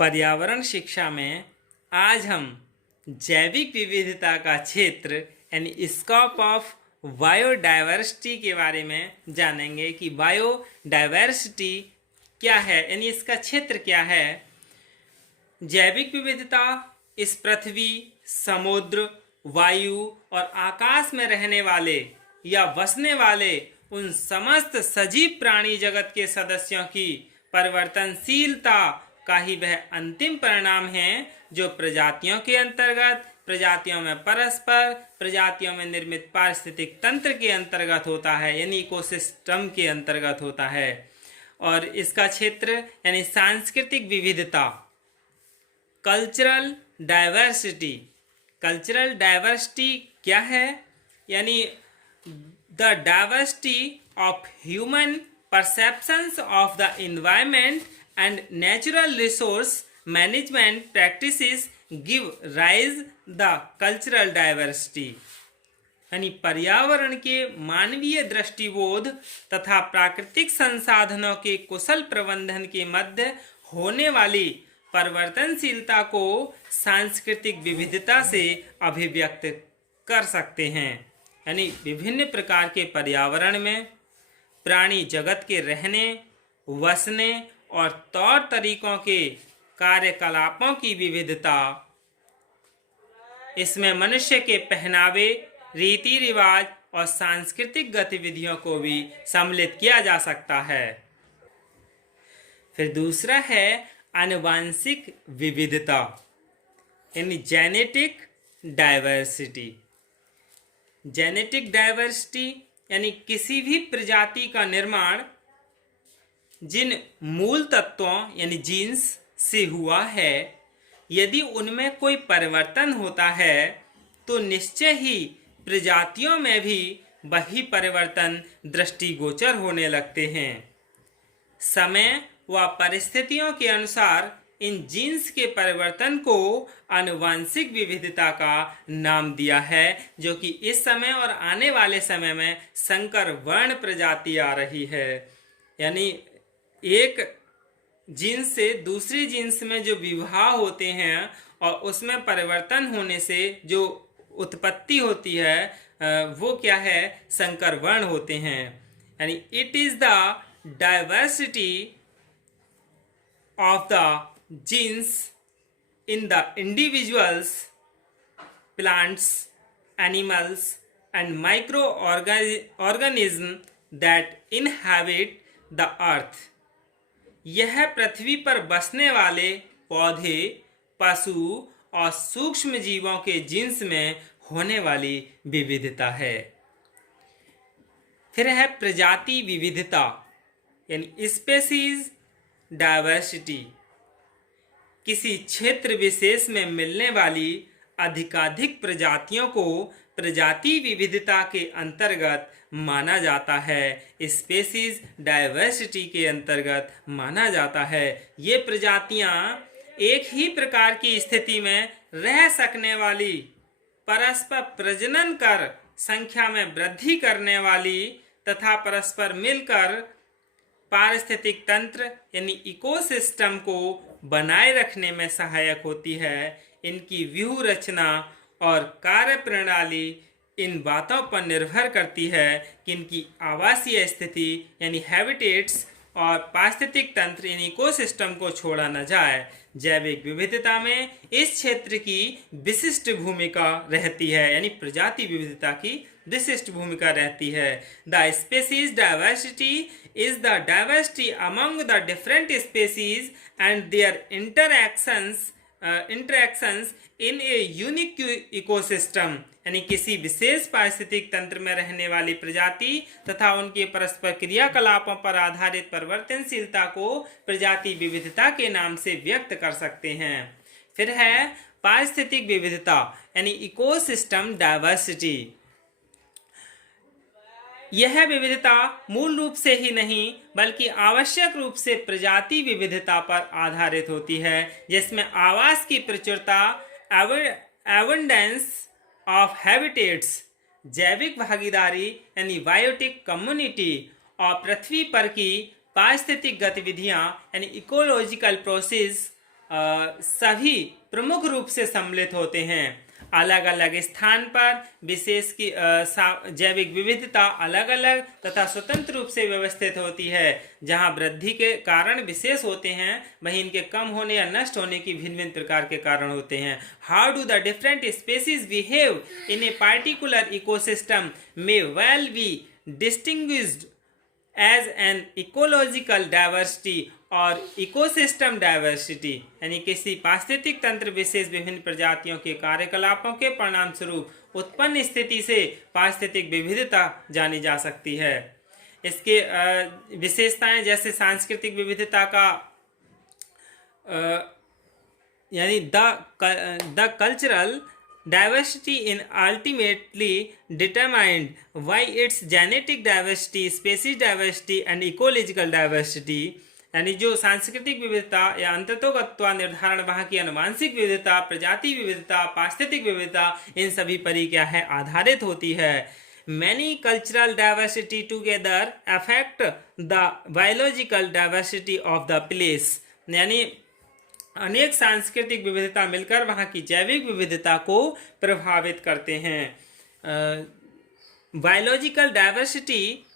पर्यावरण शिक्षा में आज हम जैविक विविधता का क्षेत्र यानी स्कोप ऑफ बायोडायवर्सिटी के बारे में जानेंगे कि बायोडायवर्सिटी क्या है, यानी इसका क्षेत्र क्या है। जैविक विविधता इस पृथ्वी, समुद्र, वायु और आकाश में रहने वाले या बसने वाले उन समस्त सजीव प्राणी जगत के सदस्यों की परिवर्तनशीलता का ही वह अंतिम परिणाम है जो प्रजातियों के अंतर्गत, प्रजातियों में परस्पर, प्रजातियों में निर्मित पारिस्थितिक तंत्र के अंतर्गत होता है, यानी इकोसिस्टम के अंतर्गत होता है। और इसका क्षेत्र यानी सांस्कृतिक विविधता, कल्चरल डाइवर्सिटी। कल्चरल डाइवर्सिटी क्या है? यानी the diversity of human perceptions of the environment and natural resource management practices give rise the cultural diversity। यानी पर्यावरण के मानवीय दृष्टिबोध तथा प्राकृतिक संसाधनों के कुशल प्रबंधन के मध्य होने वाली परिवर्तनशीलता को सांस्कृतिक विविधता से अभिव्यक्त कर सकते हैं। यानी विभिन्न प्रकार के पर्यावरण में प्राणी जगत के रहने, वसने और तौर तरीकों के कार्यकलापों की विविधता, इसमें मनुष्य के पहनावे, रीति रिवाज और सांस्कृतिक गतिविधियों को भी सम्मिलित किया जा सकता है। फिर दूसरा है आनुवांशिक विविधता यानी जेनेटिक डाइवर्सिटी। जेनेटिक डाइवर्सिटी यानी किसी भी प्रजाति का निर्माण जिन मूल तत्वों यानी जीन्स से हुआ है, यदि उनमें कोई परिवर्तन होता है तो निश्चय ही प्रजातियों में भी वही परिवर्तन दृष्टिगोचर होने लगते हैं। समय व परिस्थितियों के अनुसार इन जीन्स के परिवर्तन को आनुवांशिक विविधता का नाम दिया है, जो कि इस समय और आने वाले समय में संकर वर्ण प्रजाति आ रही है। यानी एक जीन्स से दूसरी जीन्स में जो विवाह होते हैं और उसमें परिवर्तन होने से जो उत्पत्ति होती है वो क्या है? संकर वर्ण होते हैं। यानी it is the diversity of the genes in the individuals, plants, animals and microorganisms that inhabit the earth। यह पृथ्वी पर बसने वाले पौधे, पशु और सूक्ष्म जीवों के जीन्स में होने वाली विविधता है। फिर है प्रजाति विविधता यानी स्पेसीज डाइवर्सिटी। किसी क्षेत्र विशेष में मिलने वाली अधिकाधिक प्रजातियों को प्रजाति विविधता के अंतर्गत माना जाता है, स्पेसीज डाइवर्सिटी के अंतर्गत माना जाता है। ये प्रजातियां एक ही प्रकार की स्थिति में रह सकने वाली, परस्पर प्रजनन कर संख्या में वृद्धि करने वाली तथा परस्पर मिलकर पारिस्थितिक तंत्र यानी इकोसिस्टम को बनाए रखने में सहायक होती है। इनकी व्यूह रचना और कार्य प्रणाली इन बातों पर निर्भर करती है कि इनकी आवासीय स्थिति यानी हैबिटेट्स और पारिस्थितिक तंत्र इन इकोसिस्टम को छोड़ा न जाए। जैविक विविधता में इस क्षेत्र की विशिष्ट भूमिका रहती है, यानी प्रजाति विविधता की विशिष्ट भूमिका रहती है। The species diversity is the diversity among the different species and their interactions in a unique ecosystem. यानी किसी विशेष पारिस्थितिक तंत्र में रहने वाली प्रजाति तथा उनके परस्पर क्रियाकलापों पर आधारित परिवर्तनशीलता को प्रजाति विविधता के नाम से व्यक्त कर सकते हैं। फिर है पारिस्थितिक विविधता यानी इकोसिस्टम डाइवर्सिटी। यह विविधता मूल रूप से ही नहीं बल्कि आवश्यक रूप से प्रजाति विविधता पर आधारित होती है, जिसमें आवास की प्रचुरता, एबंडेंस ऑफ हैबिटेट्स, जैविक भागीदारी यानी बायोटिक कम्युनिटी और पृथ्वी पर की पारिस्थितिक गतिविधियां यानी इकोलॉजिकल प्रोसेस सभी प्रमुख रूप से सम्मिलित होते हैं। अलग अलग स्थान पर विशेष की जैविक विविधता अलग अलग तथा स्वतंत्र रूप से व्यवस्थित होती है। जहां वृद्धि के कारण विशेष होते हैं, वहीं इनके कम होने या नष्ट होने की भिन्न भिन्न प्रकार के कारण होते हैं। How do the different species behave in a particular ecosystem may well be distinguished as an ecological diversity और इकोसिस्टम डाइवर्सिटी, यानी किसी पारिस्थितिक तंत्र विशेष विभिन्न प्रजातियों के कार्यकलापों के परिणाम स्वरूप उत्पन्न स्थिति से पारिस्थितिक विविधता जानी जा सकती है। इसके विशेषताएं जैसे सांस्कृतिक विविधता का यानी the cultural diversity in ultimately determined by its genetic diversity, species diversity and ecological diversity, यानी जो सांस्कृतिक विविधता या अंततोगत्वा निर्धारण वहाँ की आनुवांशिक विविधता, प्रजाति विविधता, पारिस्थितिक विविधता, इन सभी पर क्या है आधारित होती है। Many cultural diversity together affect the biological diversity of the place, यानी अनेक सांस्कृतिक विविधता मिलकर वहाँ की जैविक विविधता को प्रभावित करते हैं। Biological diversity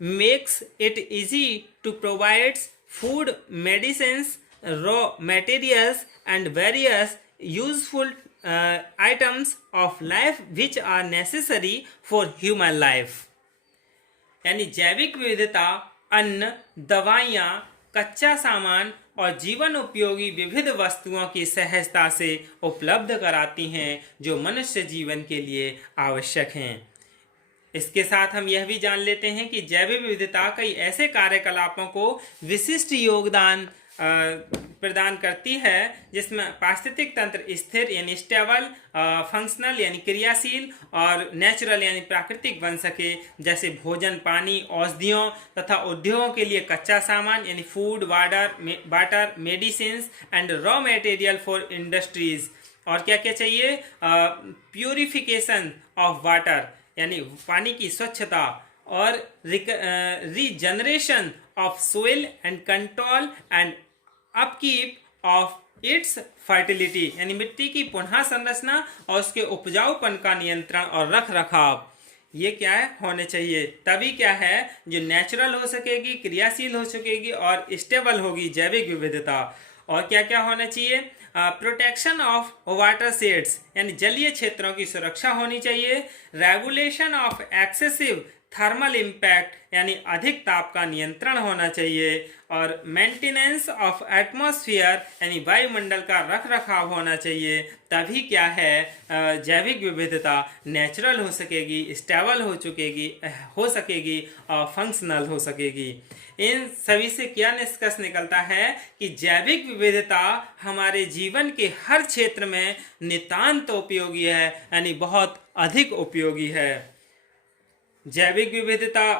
makes it easy to provide food, medicines, raw materials and various useful items of life which are necessary for human life, यानी जैविक विविधता अन्न, दवाइयाँ, कच्चा सामान और जीवन उपयोगी विविध वस्तुओं की सहजता से उपलब्ध कराती हैं जो मनुष्य जीवन के लिए आवश्यक हैं। इसके साथ हम यह भी जान लेते हैं कि जैव विविधता कई ऐसे कार्यकलापों को विशिष्ट योगदान प्रदान करती है जिसमें पारिस्थितिक तंत्र स्थिर यानी स्टेबल, फंक्शनल यानी क्रियाशील और नेचुरल यानी प्राकृतिक बन सके, जैसे भोजन, पानी, औषधियों तथा उद्योगों के लिए कच्चा सामान यानी food, water, medicine and raw material for industries. और क्या क्या चाहिए? प्यूरिफिकेशन ऑफ वाटर यानी पानी की स्वच्छता और regeneration of soil and control and upkeep of its fertility यानी मिट्टी की पुनः संरचना और उसके उपजाऊपन का नियंत्रण और रख रखाव, ये क्या है होने चाहिए। तभी क्या है जो नेचुरल हो सकेगी, क्रियाशील हो सकेगी और स्टेबल होगी जैविक विविधता। और क्या क्या होना चाहिए? प्रोटेक्शन ऑफ वाटर शेड्स यानी जलीय क्षेत्रों की सुरक्षा होनी चाहिए। Regulation of excessive thermal impact यानी अधिक ताप का नियंत्रण होना चाहिए। और मेंटेनेंस ऑफ एटमॉस्फेयर यानी वायुमंडल का रख रखाव होना चाहिए। तभी क्या है जैविक विविधता नेचुरल हो सकेगी, स्टेबल हो सकेगी और फंक्शनल हो सकेगी। इन सभी से क्या निष्कर्ष निकलता है कि जैविक विविधता हमारे जीवन के हर क्षेत्र में नितांत उपयोगी है, यानी बहुत अधिक उपयोगी है। जैविक विविधता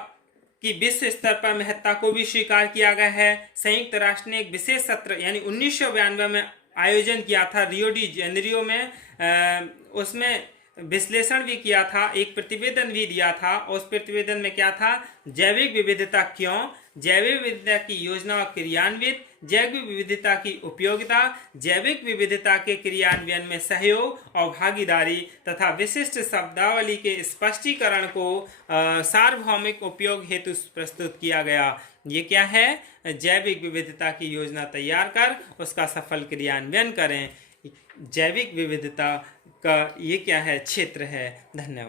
की विश्व स्तर पर महत्ता को भी स्वीकार किया गया है। संयुक्त राष्ट्र ने एक विशेष सत्र यानी 1992 में आयोजन किया था रियो डी जेनेरियो में। उसमें विश्लेषण भी किया था, एक प्रतिवेदन भी दिया था। उस प्रतिवेदन में क्या था? जैविक विविधता क्यों, जैविक विविधता की योजना और क्रियान्वित, जैविक विविधता की उपयोगिता, जैविक विविधता के क्रियान्वयन में सहयोग और भागीदारी तथा विशिष्ट शब्दावली के स्पष्टीकरण को सार्वभौमिक उपयोग हेतु प्रस्तुत किया गया। ये क्या है? जैविक विविधता की योजना तैयार कर उसका सफल क्रियान्वयन करें। जैविक विविधता का ये क्या है? क्षेत्र है। धन्यवाद।